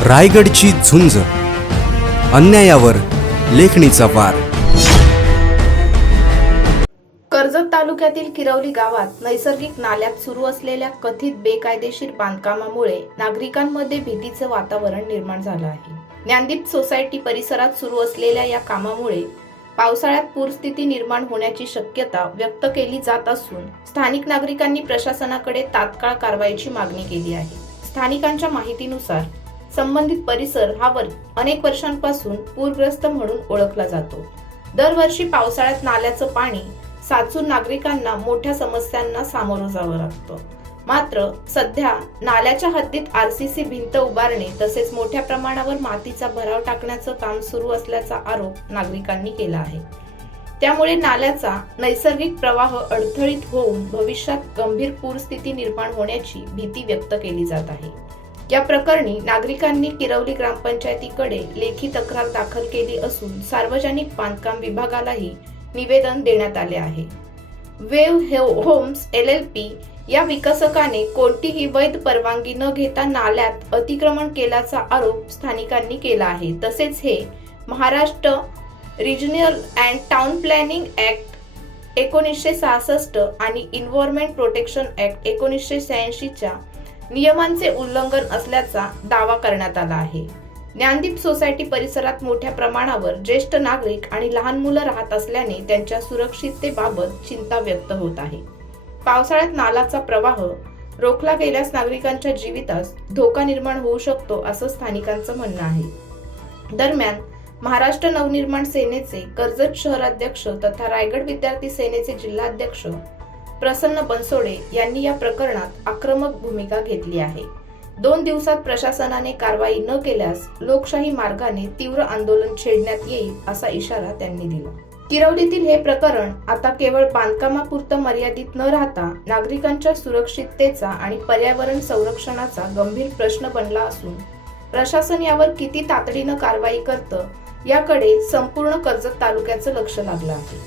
रायगडची झुंज, अन्यायावर लेखणीचा वार. कर्जत तालुक्यातील किरवली गावात नैसर्गिक नाल्यात सुरू असलेल्या कथित बेकायदेशीर बांधकामामुळे नागरिकांमध्ये भीतीचे वातावरण निर्माण झालं आहे. ज्ञानदीप सोसायटी परिसरात सुरू असलेल्या या कामामुळे पावसाळ्यात पूरस्थिती निर्माण होण्याची शक्यता व्यक्त केली जात असून स्थानिक नागरिकांनी प्रशासनाकडे तात्काळ कारवाईची मागणी केली आहे. स्थानिकांच्या माहितीनुसार संबंधित परिसर हा अनेक वर्षांपासून पूरग्रस्त म्हणून ओळखला जातो. दरवर्षी पावसाळ्यात नाल्याचं पाणी साचून नागरिकांना मोठ्या समस्यांना सामोरं जावं लागतं. मात्र सध्या नाल्याच्या हद्दीत आरसीसी भिंत उभारणे तसेच मोठ्या प्रमाणावर मातीचा भराव टाकण्याचं काम सुरू असल्याचा आरोप नागरिकांनी केला आहे. त्यामुळे नाल्याचा नैसर्गिक प्रवाह अडथळीत होऊन भविष्यात गंभीर पूरस्थिती निर्माण होण्याची भीती व्यक्त केली जात आहे. या प्रकरणी नागरिकांनी किरवली ग्रामपंचायतीकडे लेखी तक्रार दाखल केली असून सार्वजनिक बांधकाम विभागालाही निवेदन देण्यात आले आहे. वेव्ह होम्स LLP या विकसकाने कोणतीही वैध परवानगी न घेता नाल्यात अतिक्रमण केल्याचा आरोप स्थानिकांनी केला आहे. तसेच हे Maharashtra regional and town planning act 1966 आणि एन्व्हायरमेंट प्रोटेक्शन ऍक्ट 1986 च्या नियमांचे उल्लंघन असल्याचा दावा करण्यात आला आहे. ज्ञानदीप सोसायटी परिसरात मोठ्या प्रमाणावर ज्येष्ठ नागरिक आणि लहान मुलं राहत असल्याने त्यांच्या सुरक्षिततेबाबत चिंता व्यक्त होत आहे. पावसाळ्यात नाल्याचा प्रवाह रोखला गेल्यास नागरिकांच्या जीवितास धोका निर्माण होऊ शकतो असं स्थानिकांचं म्हणणं आहे. दरम्यान महाराष्ट्र नवनिर्माण सेनेचे कर्जत शहराध्यक्ष तथा रायगड विद्यार्थी सेनेचे जिल्हाध्यक्ष प्रसन्न बनसोडे यांनी या प्रकरणात आक्रमक भूमिका घेतली आहे. 2 दिवसात प्रशासनाने कारवाई न केल्यास लोकशाही मार्गाने तीव्र आंदोलन छेडण्यात येईल असा इशारा त्यांनी दिला. किरवलीतील हे प्रकरण आता केवळ बांधकामापुरतं मर्यादित न राहता नागरिकांच्या सुरक्षिततेचा आणि पर्यावरण संरक्षणाचा गंभीर प्रश्न बनला असून प्रशासन यावर किती तातडीनं कारवाई करतं याकडे संपूर्ण कर्जत तालुक्याचं लक्ष लागलं आहे.